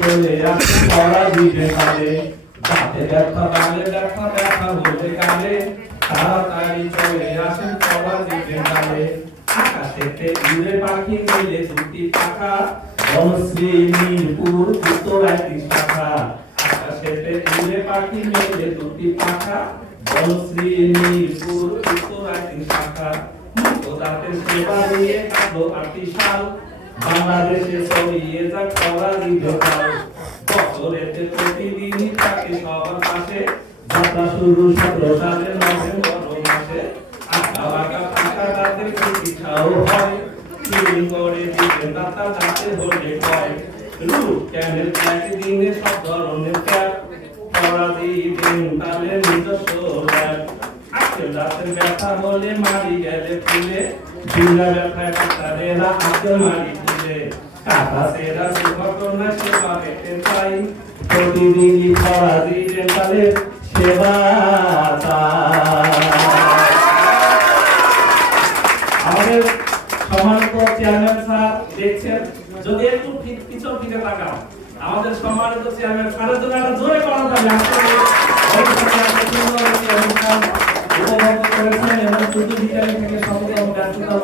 চলে আসে পড়া দিবে কালে, দাঁতে ব্যথা দাঁড়ে ব্যথা ব্যথা হতে কালে, তাড়াতাড়ি চলে আসে পড়া দিবে কালে। আকাশেতে উড়ে পাখি মেলে দুটি পাখা, বনশ্রী মিরপুর উত্তরায় শাখা। আকাশেতে উড়ে পাখি মেলে দুটি পাখা, বনশ্রী মিরপুর উত্তরায় শাখা। মুক্ত দাঁতের সেবা দিয়ে কাঁদো আটিশাল, বাংলাদেশে ছড়িয়ে যাক করালি বেতাল। বছরেতে প্রতিদিনই থাকে সবার পাশে, যাত্রা শুরু 17 সালের নভেম্বর মাসে। আঁকা বাঁকা ফাঁকা দাঁতের চিকিৎসাও হয়, ক্লিন করে দিবেন দাতা দাঁতে হলে কয়। রূপ ক্যামেল একদিনে সব ধরনের ক্যাপ, করালি তালে নিজস্ব ল্যাব। আজকের দাঁতের ব্যথা হলে মারি গেলে ফুলে, বিনা ব্যথায় ডাক্তারেরা হাতে মারি তুলে। কাটা সেরা ঘটনা সেবা পেতে চাই, প্রতিদিনই করালি ডেন্টালের সেবা আমাদের সম্মানিত চেয়ারম্যান স্যার দেখছেন, যদি একটু পিছন দিকে তাকান, আমাদের সম্মানিত চেয়ারম্যান স্যারের জন্য একটা জোরে করা যাবে। উপভোগ করেছেন এবং শুধু বিকালে থেকে সফল ব্যস্ততা